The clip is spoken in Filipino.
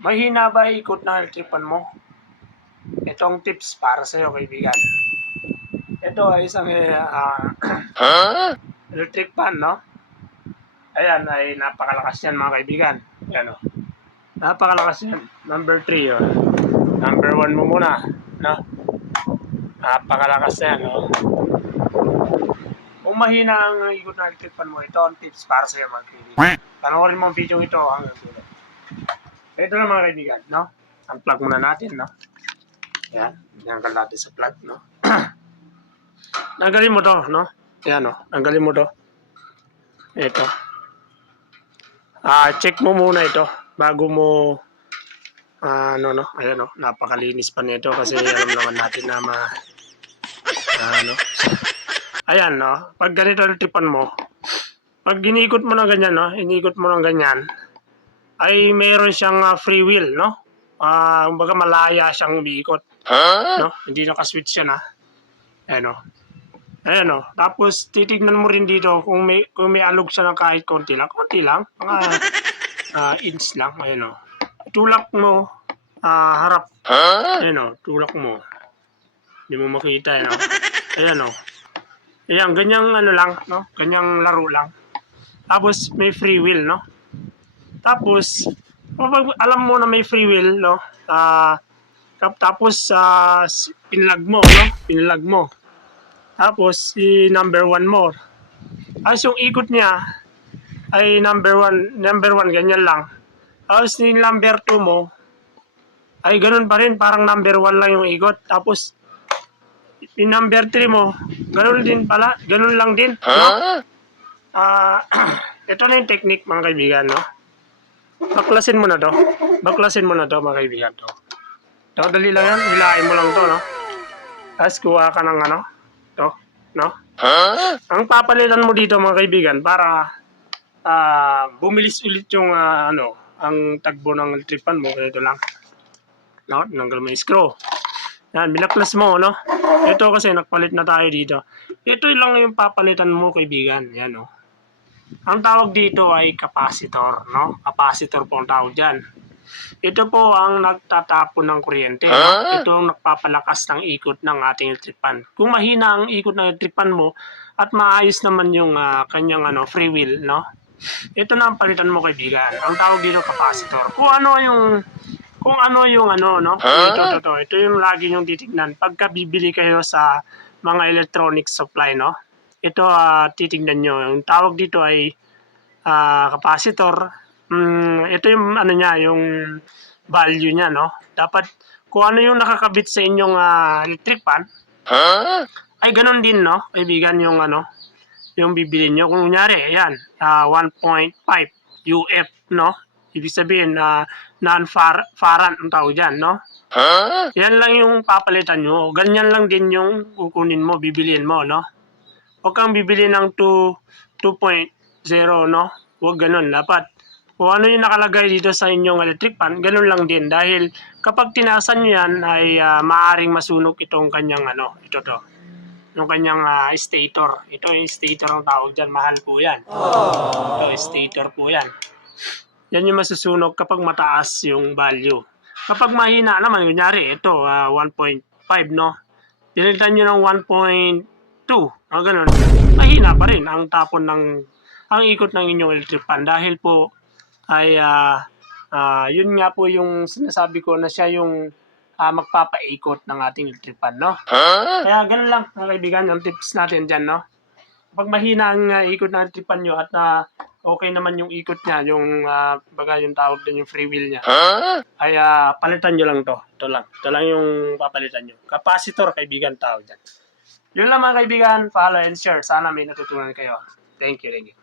Mahina ba ikot na electric fan mo? Itong tips para sa iyo, kaibigan. Ito ay isang eh, ah, electric fan, no? Ayan, ay napakalakas yan mga kaibigan. Ayan, oh. Napakalakas yan. Number 3, oh. Number 1 mo muna, no? Napakalakas yan, oh. Kung mahina ang ikot na electric fan mo, ito ang tips para sa iyo mga kaibigan. Panoorin mo ang video ito hanggang dulo. Ito lang mga kaibigan, no? Unplug muna natin, no? Yan, tanggal natin sa plug, no? Tanggalin mo to, no? Yan, no? Tanggalin mo to. Ito. Ah, check mo muna ito bago mo ah, ano no, ayan no, napakalinis pa nito kasi alam naman natin na ma ah, ano. Ayan no, pag ganito tipan mo, pag ginikot mo na ganyan no, inikot mo ng ganyan, ay meron siyang ah, free will no. Ah, kumbaga malaya siyang umiikot, no? Hindi naka-switch yan ha. Ayan no. Ayan o. Tapos titignan mo rin dito kung may kung may alog siya ng kahit konti lang. Konti lang. Mga ah, inch lang. Ayan o. Tulak mo. ah, harap. Ayan o. Tulak mo. Hindi mo makita. Ayan o. Ayan o. Ayan. Ganyang ano lang. No? Ganyang laro lang. Tapos may free will. No? Tapos kapag alam mo na may free will. No? Tap- tapos sa pinlag mo. No? Pinlag mo. Tapos, si number one more. Tapos yung ikot niya ay number one, number one, ganyan lang. Tapos yung number two mo, ay ganun pa rin, parang number one lang yung ikot. Tapos, yung number three mo, ganun din pala, ganun lang din. No? Ah, ito na yung technique mga kaibigan, no? Baklasin mo na to. Baklasin mo na to mga kaibigan to. Ito, dali lang yan. Hilain mo lang to, no? Tapos kuha ka ng ano, to, no? Ang papalitan mo dito mga kaibigan para ah bumilis ulit yung ah, ano, ang tagbo ng fan mo, ganito lang. No, nanggal mo yung screw. Yan, binaklas mo, no? Ito kasi nagpalit na tayo dito. Ito lang yung papalitan mo, kaibigan. Yan, no? Ang tawag dito ay capacitor, no? Capacitor po ang tawag dyan. Ito po ang nagtatapon ng kuryente. No? Ito ang nagpapalakas ng ikot ng ating electric fan. Kung mahina ang ikot ng electric fan mo at maayos naman yung ah, kanyang ano, free will, no? Ito na ang palitan mo kaibigan. Ang tawag dito capacitor. Kung ano yung kung ano yung ano, no? Ito, ito, ito. Ito yung lagi yung titignan. Pagka bibili kayo sa mga electronic supply, no? Ito, ah, titignan nyo. Yung tawag dito ay ah, capacitor. Mm, ito yung ano niya, yung value niya, no? Dapat kung ano yung nakakabit sa inyong ah, electric fan, ay ganun din, no? Kaibigan yung ano, yung bibili nyo. Kung kunyari, ayan, ah, 1.5 UF, no? Ibig sabihin, na non-faran ang tawag dyan, no? Yan lang yung papalitan nyo. Ganyan lang din yung kukunin mo, bibiliin mo, no? Huwag kang bibili ng 2, 2.0, no? Huwag ganun. Dapat, kung ano yung nakalagay dito sa inyong electric fan, ganun lang din. Dahil kapag tinasan nyo yan, ay ah, maaaring masunog itong kanyang, ano, ito to. Yung kanyang ah, stator. Ito yung stator ang tawag dyan. Mahal po yan. Ito, stator po yan. Yan yung masusunog kapag mataas yung value. Kapag mahina naman, kunyari, ito, ah, 1.5, no? Pinilitan nyo ng 1.2, ah, ganun. Mahina pa rin ang tapon ng, ang ikot ng inyong electric fan. Dahil po, ay, ah, ah, yun nga po yung sinasabi ko na siya yung ah, magpapaikot ng ating electric fan, no? Kaya ganun lang, mga kaibigan, yung tips natin dyan, no? Kapag mahina ang ah, ikot ng electric fan nyo at ah, okay naman yung ikot niya, yung uh, baga yung tawag din yung free will niya. Ay ah, palitan nyo lang to. Ito lang. Ito lang yung papalitan nyo. Capacitor, kaibigan tawag dyan. Yun lang mga kaibigan. Follow and share. Sana may natutunan kayo. Thank you, thank you.